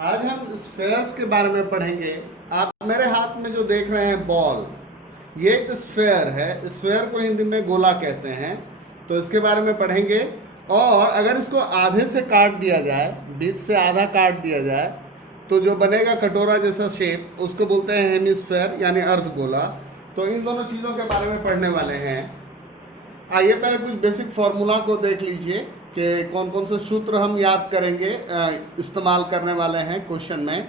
आज हम स्फेयर्स के बारे में पढ़ेंगे। आप मेरे हाथ में जो देख रहे हैं बॉल, ये एक स्फेयर है। स्फेयर को हिंदी में गोला कहते हैं। तो इसके बारे में पढ़ेंगे। और अगर इसको आधे से काट दिया जाए, बीच से आधा काट दिया जाए, तो जो बनेगा कटोरा जैसा शेप, उसको बोलते हैं हेमिस्फेयर यानी अर्ध गोला। तो इन दोनों चीज़ों के बारे में पढ़ने वाले हैं। आइए पहले कुछ बेसिक फार्मूला को देख लीजिए कि कौन कौन से सूत्र हम याद करेंगे, इस्तेमाल करने वाले हैं क्वेश्चन में।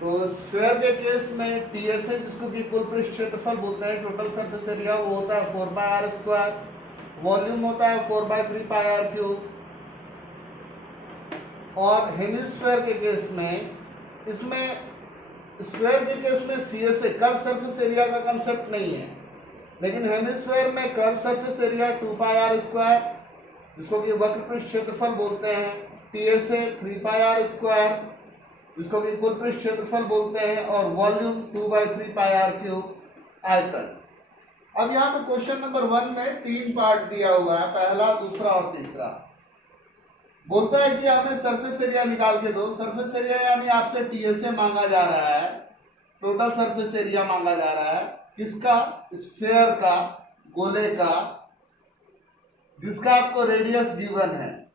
तो स्फीयर के केस में टीएसए, जिसको कि कुल पृष्ठ क्षेत्रफल बोलते हैं, टोटल सरफेस एरिया, वो होता है 4πr²। वॉल्यूम होता है 4/3πr³। और हेमिस्फीयर के केस में, इसमें स्फीयर के केस में सीएसए कर्व सरफेस एरिया का कंसेप्ट नहीं है, लेकिन हेमिस्फीयर में कर्व सरफेस एरिया 2πr², जिसको कि वक्र पृष्ठ क्षेत्रफल बोलते हैं। टीएसए 3πr², जिसको कि कुल पृष्ठ क्षेत्रफल बोलते हैं। और वॉल्यूम 2/3πr³ आयतन। अब यहाँ पे क्वेश्चन नंबर 1 में 3 पार्ट दिया हुआ है, पहला, दूसरा और तीसरा। बोलता है कि आपने सरफेस एरिया निकाल के दो। सरफेस एरिया यानी आपसे टीएसए मांगा जा रहा है, टोटल सरफेस एरिया मांगा जा रहा है। किसका? स्फीयर का, गोले का, जिसका आपको रेडियस गिवन है।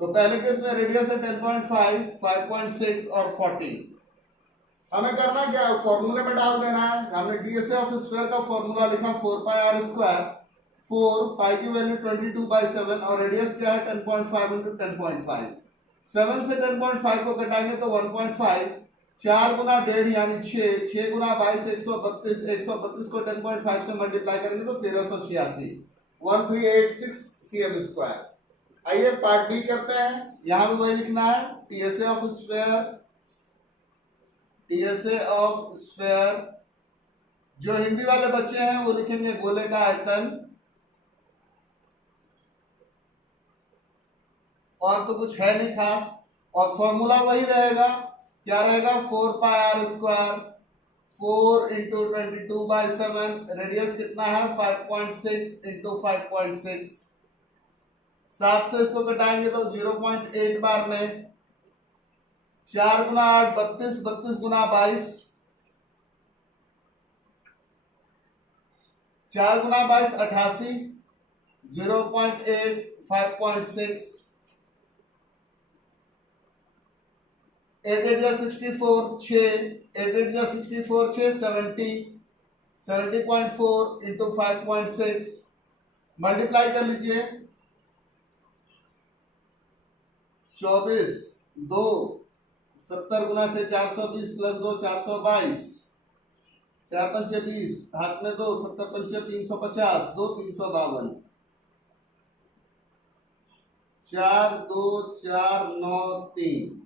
तो पहले केस में रेडियस है 10.5, 5.6 और 14। हमें करना क्या है? फॉर्मूले में डाल देना है। हमने डीएसए ऑफ स्फीयर का फॉर्मूला लिखा 4πr²। 4 पाई की वैल्यू 22/7 और रेडियस क्या है 10.5 × 10.5। 7 से 10.5 को घटाएंगे तो 1.5। 4 गुना 1.5 यानी 6। 6 गुना 22 132। 132 को 10.5 से मल्टीप्लाई करेंगे तो 1386, 1386 cm²। आइए पार्ट बी करते हैं। यहां भी वही लिखना है, TSA of sphere. TSA of sphere, जो हिंदी वाले बच्चे हैं वो लिखेंगे गोले का आयतन। और तो कुछ है नहीं खास। और फॉर्मूला वही रहेगा। क्या रहेगा? 4πr²। 4 × 22/7। रेडियस कितना है? 5.6 × 5.6। 7 से इसको घटाएंगे तो 0.8 बार में। 4 गुना 8 32, 32 गुना 22। 4 गुना 22 88, 0.8, 5.6। 8 8 64, 6। 8 8 64, 6 70, 70.4 × 5.6। मल्टीप्लाई कर लीजिए। 24, 2, 70 गुना से 420 + 2 422। 4 पंचे 20, हाथ में 2, 70 पंचे 350, 2 352। 4 2 4 9 3।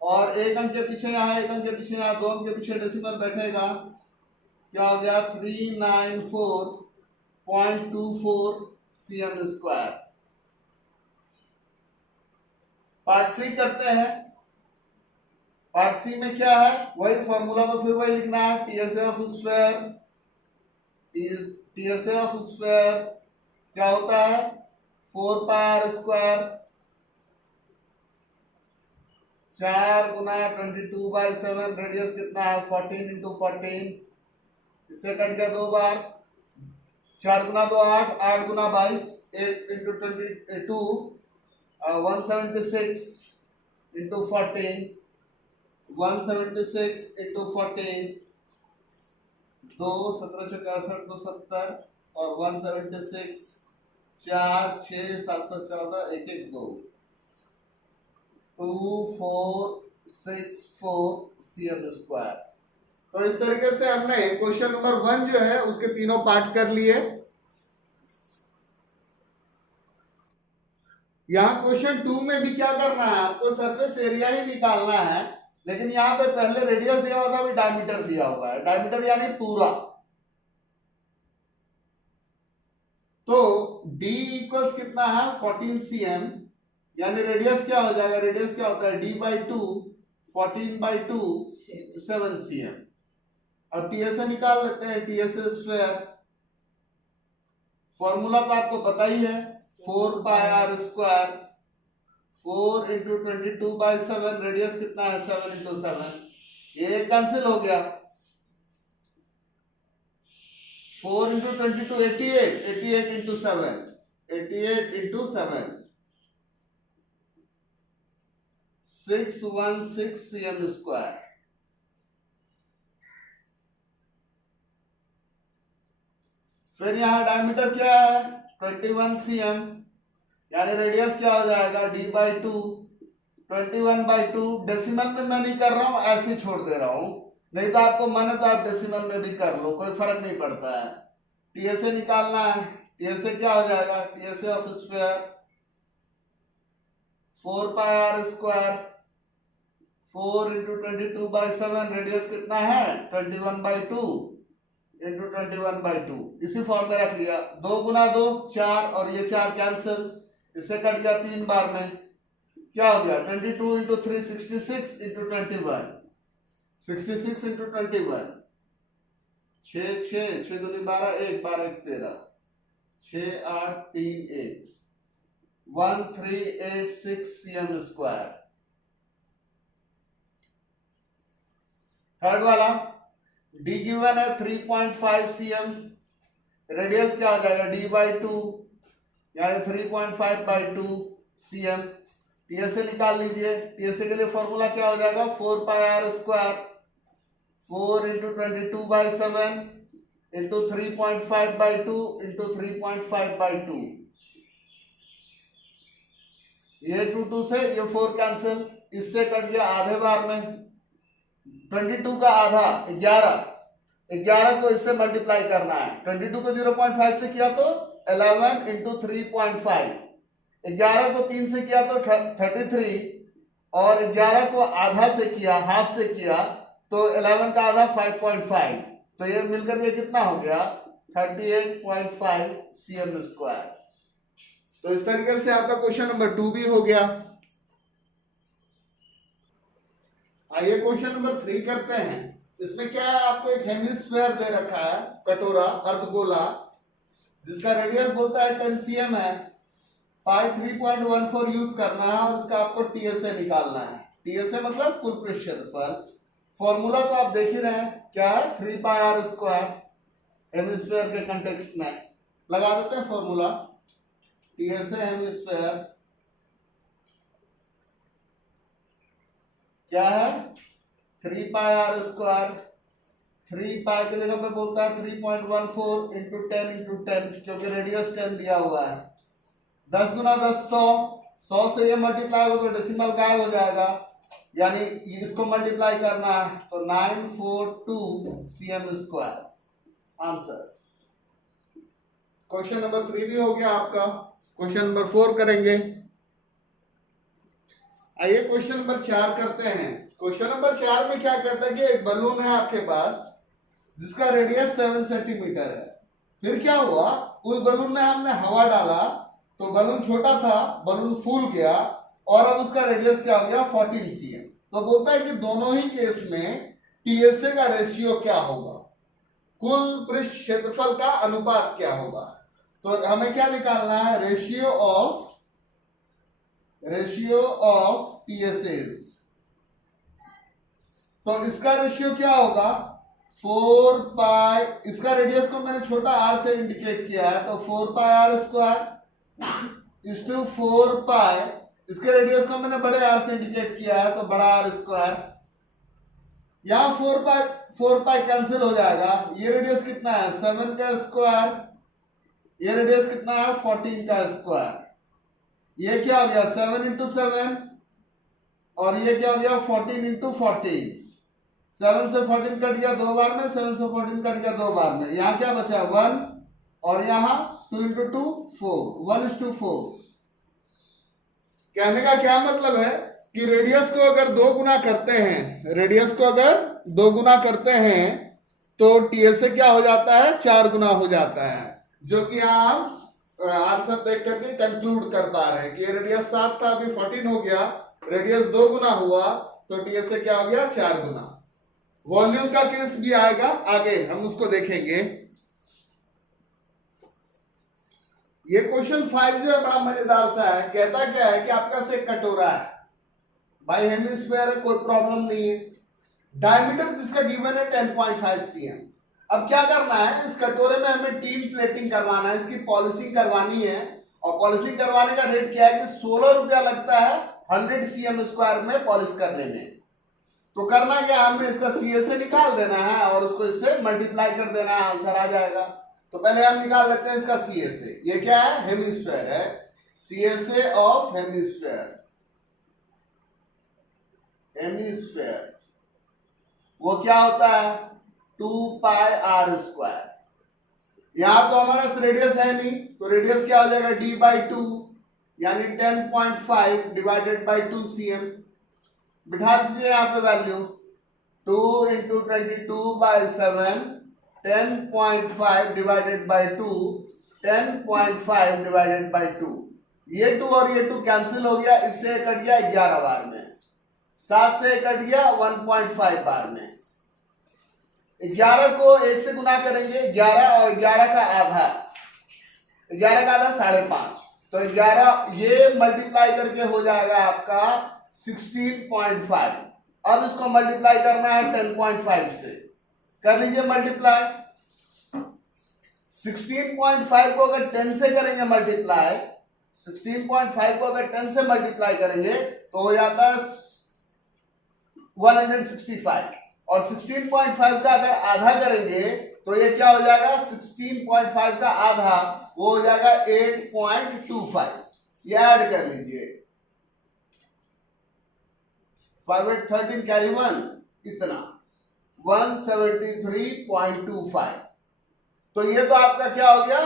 और एक अंक के पीछे यहाँ, एक अंक के पीछे यहाँ, 2 अंक के पीछे डेसिमल बैठेगा। क्या हो गया? 394.24 cm²। पार्ट सी करते हैं। पार्ट सी में क्या है? वही फॉर्मूला, तो फिर वही लिखना है। TSA of sphere. TSA of sphere क्या होता है? 4πr²। 4 गुना 22/7। रेडियस कितना है? 14 × 14। इससे कट गया 2 बार। 4 गुना 2 8, 8 गुना 22, 8 × 22, 176 × 14। 176 × 14, 2 17 64, 2 70 और 176, 4 6 714, 1 1 2, 2464 cm²। तो इस तरीके से हमने क्वेश्चन नंबर 1 जो है उसके तीनों पार्ट कर लिए। यहाँ क्वेश्चन 2 में भी क्या करना है? आपको सरफेस एरिया ही निकालना है, लेकिन यहाँ पे पहले रेडियस दिया हुआ था, अभी डायमीटर दिया हुआ है। डायमीटर यानी पूरा। तो d इक्वल्स कितना है? 14 cm, यानी रेडियस क्या हो जाएगा? रेडियस क्या होता है? d/2, 14/2, 7 cm। अब टीएसए निकाल लेते हैं। टीएसए स्फीयर फॉर्मूला तो आपको पता ही है, 4πr²। 4 इंटू 22/7, रेडियस कितना है 7 इंटू 7, ये कैंसिल हो गया। 4 into 22 88, 88 into 7, 88 into 7, 616 cm square. फिर यहाँ डायमीटर क्या है 21 cm, यानी रेडियस क्या हो जाएगा d/2, 21/2। डेसिमल में मैं नहीं कर रहा हूं, ऐसे ही छोड़ दे रहा हूं, नहीं तो आपको मन है तो आप डेसिमल में भी कर लो, कोई फर्क नहीं पड़ता है। टीएसए निकालना है, टीएसए क्या हो जाएगा, TSA of square 4πr², 4 into 22/7, radius कितना है 21/2 इंटू 21/2, इसी फॉर्म में रख लिया। 2 गुना 2 4, और ये 4 कैंसिल, इससे कट गया 3 बार में, क्या हो गया 22 इंटू 3 66 इंटू 21, 66 इंटू 21, 6 6 6 दूनी 12, 1 12 1 13, 6 8 3 1, 1386 cm स्क्वायर। थर्ड वाला d गिवन है 3.5 cm, रेडियस क्या हो जाएगा d/2, यानी 3.5/2 cm। टीएसए निकाल लीजिए, टीएसए के लिए फॉर्मूला क्या हो जाएगा 4πr², 4 इंटू 22/7 इंटू 3.5/2 इंटू 3.5/2, ये 2 से ये 4 कैंसिल, इससे कट गया आधे बार में। 22 का आधा 11, 11 को इससे मल्टीप्लाई करना है। 22 को 0.5 से किया तो 11 इंटू 3.5, 11 को 3 से किया तो 33, और 11 को आधा से किया, हाफ से किया तो 11 का आधा 5.5, तो ये मिलकर के कितना हो गया 38.5 cm स्क्वायर। तो इस तरीके से आपका क्वेश्चन नंबर 2 भी हो गया। आइए क्वेश्चन नंबर 3 करते हैं। इसमें क्या है, आपको एक हेमिस्फीयर दे रखा है, कटोरा अर्धगोला, जिसका रेडियस बोलता है 10 cm है, पाई 3.14 यूज करना है, और इसका आपको टीएसए निकालना है। टीएसए मतलब कुल पृष्ठ क्षेत्रफल। फॉर्मूला तो आप देख ही रहे हैं, क्या है 3πr², हेमिस्फीयर के कंटेक्स्ट में लगा देते हैं फॉर्मूला। टीएसए हेमिस्फीयर क्या है 3πr², 3 पाई की जगह पे बोलता है 3.14 इंटू 10 इंटू 10, क्योंकि रेडियस 10 दिया हुआ है। 10 गुना 10 100, 100 से ये मल्टीप्लाई हो तो डेसिमल गायब हो जाएगा, यानी इसको मल्टीप्लाई करना है तो 942 cm square answer. Question number 3 भी हो गया आपका। क्वेश्चन नंबर 4 करेंगे। आइए क्वेश्चन नंबर 4 करते हैं। क्वेश्चन नंबर 4 में क्या करता है कि एक बलून है आपके पास जिसका रेडियस 7 सेंटीमीटर है। फिर क्या हुआ, उस बलून में हमने हवा डाला तो बलून छोटा था, बलून फूल गया, और अब उसका रेडियस क्या हो गया 14 cm। तो बोलता है कि दोनों ही केस में टीएसए का रेशियो क्या होगा, कुल पृष्ठ क्षेत्रफल का अनुपात क्या होगा। तो हमें क्या निकालना है, रेशियो ऑफ टीएसएस। तो इसका रेशियो क्या होगा 4 पाई, इसका रेडियस को मैंने छोटा r से इंडिकेट किया है, तो 4πr² इस टू 4 पाई, इसके रेडियस को मैंने बड़े r से इंडिकेट किया है तो बड़ा r²। यहां 4 पाई कैंसिल हो जाएगा, ये रेडियस कितना है 7 का स्क्वायर, ये रेडियस कितना है 14 का स्क्वायर। ये क्या हो गया 7 इंटू 7, और ये क्या हो गया 14 इंटू 14। 7 से 14 कट गया 2 बार में, 7 से 14 कट गया 2 बार में, यहाँ क्या बचा 1, और यहाँ 2 इंटू 2 4, 1:4। कहने का क्या मतलब है कि रेडियस को अगर 2 गुना करते हैं, रेडियस को अगर 2 गुना करते हैं तो टीएसए क्या हो जाता है 4 गुना हो जाता है, जो कि आप आंसर देख करके कंक्लूड कर पा रहे हैं कि रेडियस 7 था, अभी 14 हो गया, रेडियस 2 गुना हुआ तो टीएसए क्या हो गया 4 गुना। वॉल्यूम का केस भी आएगा आगे, हम उसको देखेंगे। ये क्वेश्चन 5 जो है बड़ा मजेदार सा है। कहता क्या है कि आपका से कटोरा है, बाई हेमिस्फीयर है, कोई प्रॉब्लम नहीं है। डायमीटर जिसका गिवन है 10.5 cm। अब क्या करना है, इस कटोरे में हमें टीन प्लेटिंग करवाना है, इसकी पॉलिशिंग करवानी है। और पॉलिशिंग करवाने का रेट क्या है कि 16 रुपया लगता है 100 cm स्क्वायर में पॉलिश करने में। तो करना क्या, हमें इसका CSA निकाल देना है और उसको इससे मल्टीप्लाई कर देना है, आंसर आ जाएगा। तो पहले हम निकाल लेते हैं इसका CSA। ये क्या है, हेमिस्फीयर है, CSA ऑफ हेमिस्फीयर। हेमिस्फीयर वो क्या होता है, 2πr²। यहां तो हमारा रेडियस है नहीं, तो रेडियस क्या हो जाएगा, d/2 यानी 10.5 डिवाइडेड बाई 2 cm। बिठा दीजिए यहाँ पे value, 2 × 22/7, 10.5 divided by 2, 10.5 divided by 2। ये 2 और ये 2 कैंसिल हो गया, इससे कट गया 11 बार में, 7 से कट गया 1.5 बार में। 11 को 1 से गुना करेंगे, 11 और 11 का आधा, 11 का आधा 5.5, तो 11 ये मल्टीप्लाई करके हो जाएगा आपका 16.5। अब इसको मल्टीप्लाई करना है 10.5 से, कर लीजिए मल्टीप्लाई। 16.5 को अगर 10 से करेंगे मल्टीप्लाई, 16.5 को अगर 10 से मल्टीप्लाई करेंगे तो हो जाता है 165। और 16.5 का अगर आधा करेंगे तो ये क्या हो जाएगा, 16.5 का आधा वो हो जाएगा 8.25। ये ऐड कर लीजिए, 5 8 13 कैरी 1, इतना 173.25। तो ये तो आपका क्या हो गया,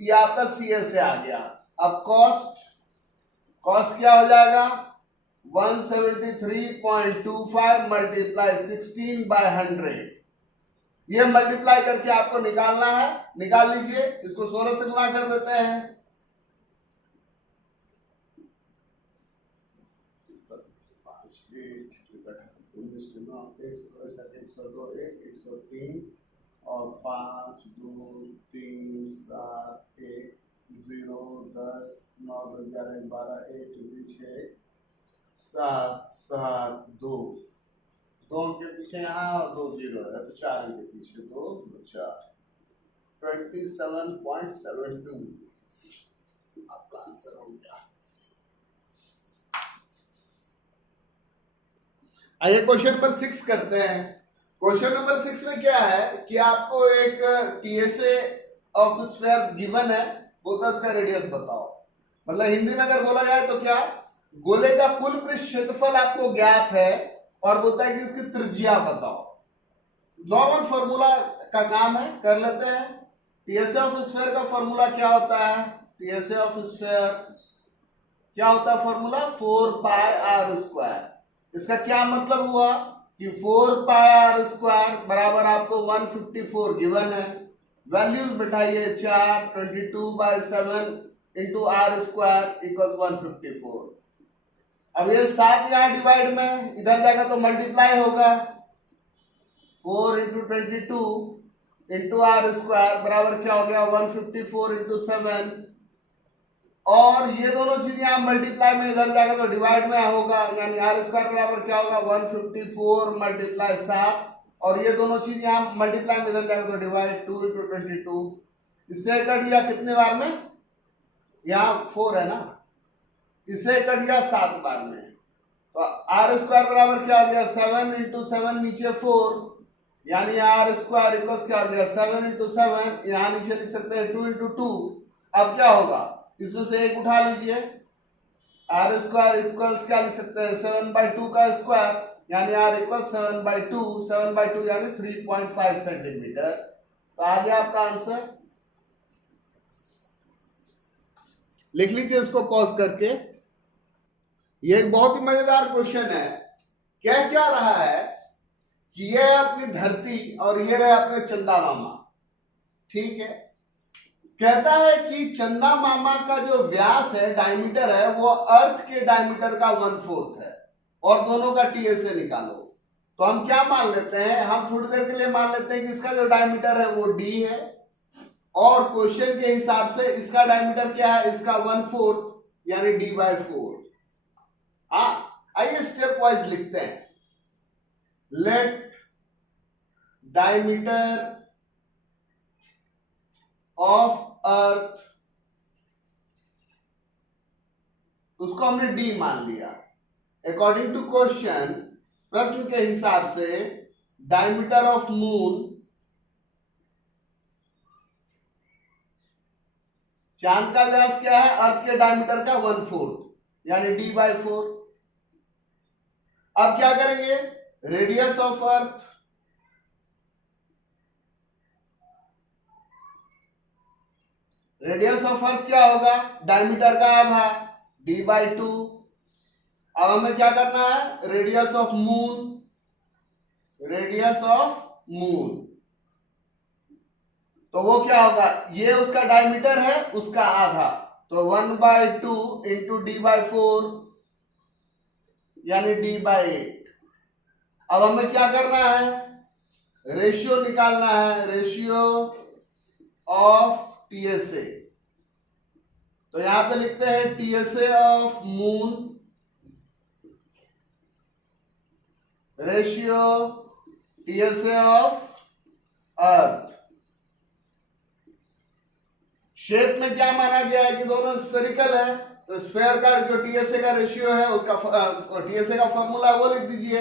ये आपका CSA आ गया। अब कॉस्ट क्या हो जाएगा, 173.25 मल्टीप्लाई 16/100। ये मल्टीप्लाई करके आपको निकालना है, निकाल लीजिए। इसको 16 से गुना कर देते हैं, 102, 103 और 5 2 3 7 1 0 10 9 11 12 1 2 6 7 7 2 2 के पीछे यहाँ और 2 0 है, तो 4 के पीछे 2 4 27.72 आपका आंसर हो गया। आइए क्वेश्चन नंबर 6 करते हैं। क्वेश्चन नंबर 6 में क्या है कि आपको एक TSA ऑफ स्फीयर गिवन है, बोलता है इसका रेडियस बताओ। मतलब हिंदी में अगर बोला जाए तो क्या, गोले का कुल पृष्ठ क्षेत्रफल आपको ज्ञात है और बोलता है कि इसकी त्रिज्या बताओ। नॉर्मल फॉर्मूला का काम है, कर लेते हैं। TSA ऑफ स्फीयर का फॉर्मूला क्या होता है, TSA ऑफ स्फीयर क्या होता है फॉर्मूला, 4πr²। इसका क्या मतलब हुआ कि 4πr² बराबर आपको 154 गिवन है। वैल्यूज बैठाइए, 4 22/7 इंटू r² इक्वल 154। अब ये 7 यहाँ डिवाइड में, इधर जाएगा तो मल्टीप्लाई होगा, 4 × 22 इंटू r² बराबर क्या हो गया, 154 इंटू 7। और ये दोनों चीज यहाँ मल्टीप्लाई में, इधर जाएगा तो डिवाइड में होगा, यानी r² बराबर क्या होगा, 154 मल्टीप्लाई 7। और ये दोनों चीज यहाँ मल्टीप्लाई में, इधर जाएगा तो डिवाइड, 2 × 22। इससे कट गया कितने बार में, यहाँ 4 है ना, इससे कट गया 7 बार में। तो r² बराबर क्या हो गया, 7 × 7 नीचे 4, यानी r² इक्वल्स क्या हो गया, 7 × 7, यहाँ नीचे लिख सकते हैं 2 × 2। अब क्या होगा, इसमें से एक उठा लीजिए, r² इक्वल्स क्या लिख सकते हैं, 7/2 का स्क्वायर, यानी r इक्वल 7/2, 7/2 यानी 3.5 सेंटीमीटर। तो आ गया आपका आंसर। लिख लीजिए इसको पॉज करके। ये एक बहुत ही मजेदार क्वेश्चन है। कह क्या रहा है कि ये है अपनी धरती और ये रहे अपने चंदा मामा, ठीक है। कहता है कि चंदा मामा का जो व्यास है, डायमीटर है, वो अर्थ के डायमीटर का 1/4 है और दोनों का TSA निकालो। तो हम क्या मान लेते हैं, हम थोड़ी देर के लिए मान लेते हैं कि इसका जो डायमीटर है वो D है और क्वेश्चन के हिसाब से इसका डायमीटर क्या है, इसका 1/4 यानी d/4। आइए स्टेप वाइज लिखते हैं। लेट डायमीटर ऑफ अर्थ, उसको हमने d मान लिया। अकॉर्डिंग टू क्वेश्चन, प्रश्न के हिसाब से डायमीटर ऑफ मून, चांद का व्यास क्या है, अर्थ के डायमीटर का 1/4 यानी d/4। अब क्या करेंगे, radius of earth, radius of earth क्या होगा, डायमीटर का आधा d/2। अब हमें क्या करना है, radius of moon, radius of moon, तो वो क्या होगा, ये उसका डायमीटर है, उसका आधा, तो 1/2 इंटू d/4 यानी d/8। अब हमें क्या करना है, रेशियो निकालना है, रेशियो ऑफ TSA। तो यहां पे लिखते हैं TSA of moon, ratio TSA of earth. Shape में क्या माना गया है कि दोनों स्फेरिकल है, तो स्फेयर का जो TSA का रेशियो है, उसका TSA का फॉर्मूला वो लिख दीजिए,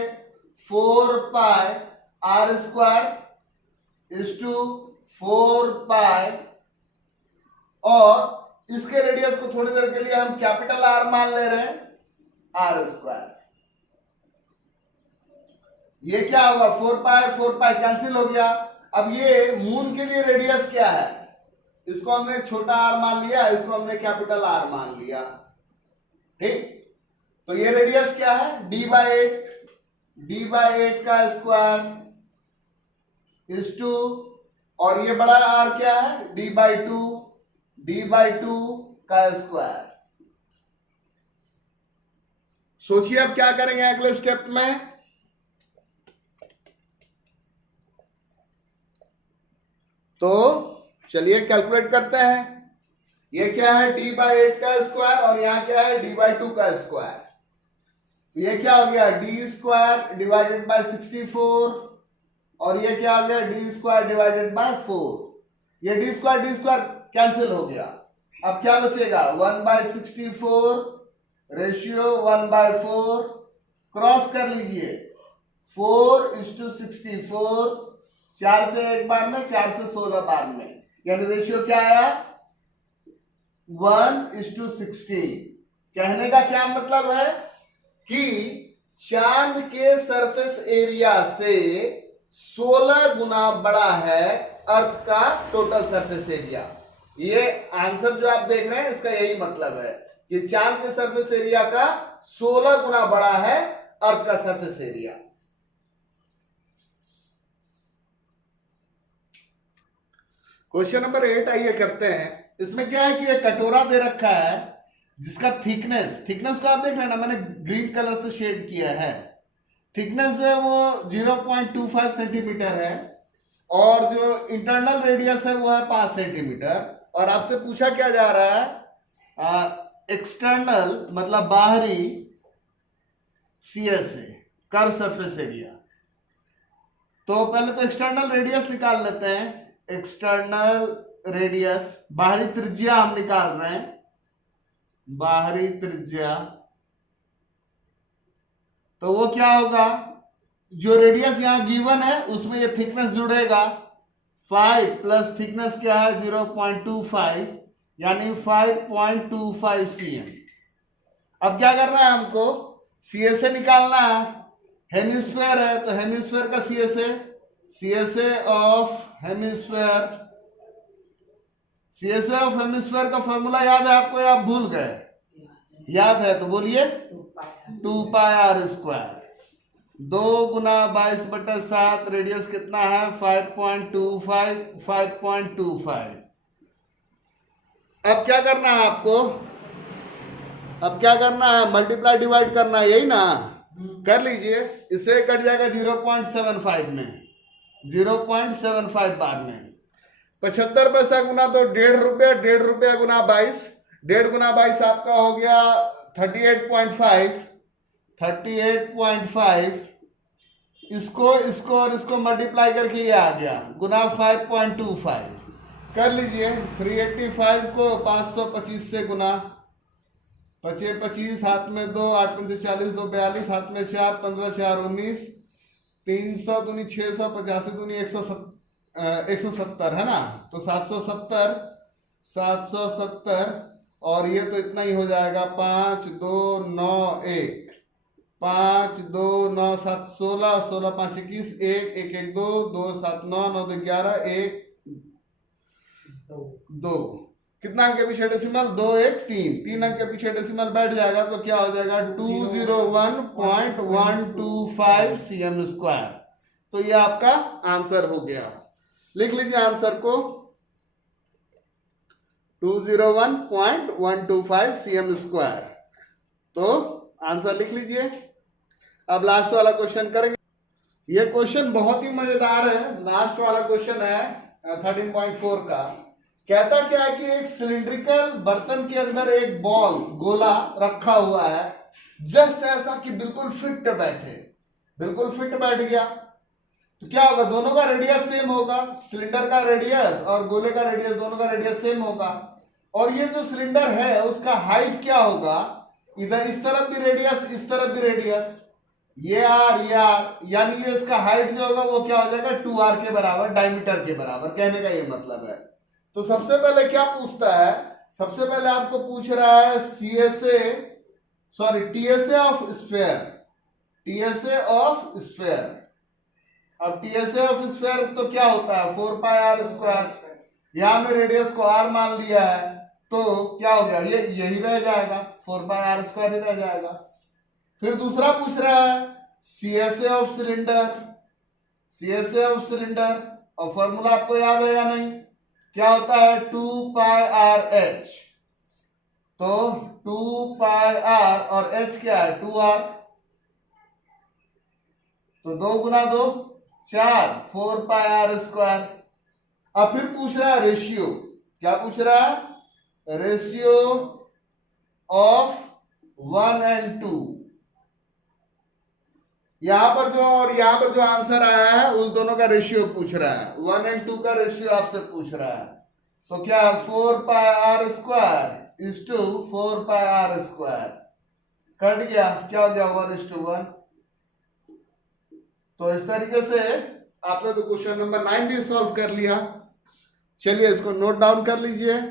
4πr² इज टू 4π, और इसके रेडियस को थोड़ी देर के लिए हम कैपिटल R मान ले रहे हैं, r²। ये क्या होगा, 4π कैंसिल हो गया। अब ये मून के लिए रेडियस क्या है, इसको हमने छोटा r मान लिया, इसको हमने कैपिटल R मान लिया, ठीक। तो ये रेडियस क्या है, d/8 का स्क्वायर इज टू, और ये बड़ा R क्या है, d/2 का स्क्वायर। सोचिए अब क्या करेंगे अगले स्टेप में। तो चलिए कैलकुलेट करते हैं। ये क्या है, d/8 का स्क्वायर, और यहां क्या है, d/2 का स्क्वायर। तो ये क्या हो गया, d² डिवाइडेड बाय 64, और ये क्या हो गया, d² डिवाइडेड बाय 4। ये d² कैंसिल हो गया। अब क्या बचेगा, 1/64 रेशियो 1/4, क्रॉस कर लीजिए, 4:64, 4 से एक बार में, 4 से 16 बार में, यानी रेशियो क्या आया, 1:16। कहने का क्या मतलब है कि चांद के सरफेस एरिया से 16 गुना बड़ा है अर्थ का टोटल सरफेस एरिया। ये आंसर जो आप देख रहे हैं, इसका यही मतलब है कि चांद के सरफेस एरिया का 16 गुना बड़ा है अर्थ का सरफेस एरिया। क्वेश्चन नंबर 8 आइए करते हैं। इसमें क्या है कि ये कटोरा दे रखा है जिसका थिकनेस को आप देख रहे हैं ना, मैंने ग्रीन कलर से शेड किया है। थिकनेस जो है वो 0.25 सेंटीमीटर है, और जो इंटरनल रेडियस है वो है 5 सेंटीमीटर। और आपसे पूछा क्या जा रहा है, एक्सटर्नल मतलब बाहरी CSA, कर्व सरफेस एरिया। तो पहले तो एक्सटर्नल रेडियस निकाल लेते हैं। एक्सटर्नल रेडियस, बाहरी त्रिज्या हम निकाल रहे हैं, बाहरी त्रिज्या। तो वो क्या होगा, जो रेडियस यहां गिवन है उसमें ये थिकनेस जुड़ेगा, 5 प्लस थिकनेस क्या है 0.25 यानी 5.25 cm। अब क्या करना है हमको, CSA निकालना है। हेमिस्फेयर है तो हेमिस्फेयर का CSA of hemisphere, CSA of hemisphere का फॉर्मूला याद है आपको या आप भूल गए? याद है तो बोलिए, 2πr²। 2 गुना 22/7, रेडियस कितना है 5.25। अब क्या करना है आपको, अब क्या करना है, मल्टीप्लाई डिवाइड करना है, यही ना, कर लीजिए। इसे कट जाएगा 0.75 में, 0.75 बार में। 75 पैसा गुना तो 1.5 रुपया, 1.5 रुपया गुना 22, 1.5 गुना 22 आपका हो गया 38.5, 38.5। इसको इसको और इसको मल्टीप्लाई करके ये आ गया गुना 5.25। कर लीजिए 385 को 525 से गुना, 25 25 हाथ में 2, 8 पंचे 40, 2 42, हाथ में 4, 15 4 19, 300 दूनी 600, 85 दूनी 170 है ना। तो 770, 770 और ये तो इतना ही हो जाएगा 5 2 9 1, 5 2 9 7 16, 16 5 21, 1 1 1 2, 2 7 9, 9 2 11, 1 2, कितना अंक के पीछे डेसिमल 2 1 3, 3 अंक के पीछे डेसिमल बैठ जाएगा तो क्या हो जाएगा 201.125 cm स्क्वायर। तो ये आपका आंसर हो गया। लिख लीजिए आंसर को 201.125 cm स्क्वायर। तो आंसर लिख लीजिए। अब लास्ट वाला क्वेश्चन करेंगे। ये क्वेश्चन बहुत ही मजेदार है। लास्ट वाला क्वेश्चन है 13.4 का। कहता क्या है कि एक सिलिंड्रिकल बर्तन के अंदर एक बॉल गोला रखा हुआ है, जस्ट ऐसा कि बिल्कुल फिट बैठे, बिल्कुल फिट बैठ गया। तो क्या होगा, दोनों का रेडियस सेम होगा, सिलेंडर का रेडियस और गोले का रेडियस, दोनों का रेडियस सेम होगा। और ये जो सिलेंडर है उसका हाइट क्या होगा, इधर इस तरफ भी रेडियस, इस तरफ भी रेडियस, ये आर ये आर, यानी ये इसका हाइट जो होगा वो क्या हो जाएगा 2r के बराबर, डायमीटर के बराबर। कहने का ये मतलब है। तो सबसे पहले क्या पूछता है, सबसे पहले आपको पूछ रहा है TSA of sphere, TSA of sphere. अब टीएसए ऑफ स्फीयर तो क्या होता है 4 पाई आर स्क्वायर। यहां में रेडियस को r मान लिया है तो क्या हो गया, ये यही रह जाएगा, 4 पाई आर स्क्वायर ही रह जाएगा। फिर दूसरा पूछ रहा है CSA of cylinder, CSA of cylinder, और फॉर्मूला आपको याद है या नहीं, क्या होता है 2 पाई आर एच। तो 2 पाई आर और एच क्या है 2r, तो 2 गुना 2 4, 4 पाई आर स्क्वायर। अब फिर पूछ रहा है रेशियो, क्या पूछ रहा है, रेशियो ऑफ 1 and 2। यहां पर जो और यहां पर जो आंसर आया है उस दोनों का रेशियो पूछ रहा है, 1 and 2 का रेशियो आपसे पूछ रहा है। तो क्या 4 pi r square is to 4 pi r square, कट गया, क्या हो गया 1:1। तो इस तरीके से आपने तो क्वेश्चन नंबर 9 भी सॉल्व कर लिया। चलिए इसको नोट डाउन कर लीजिए।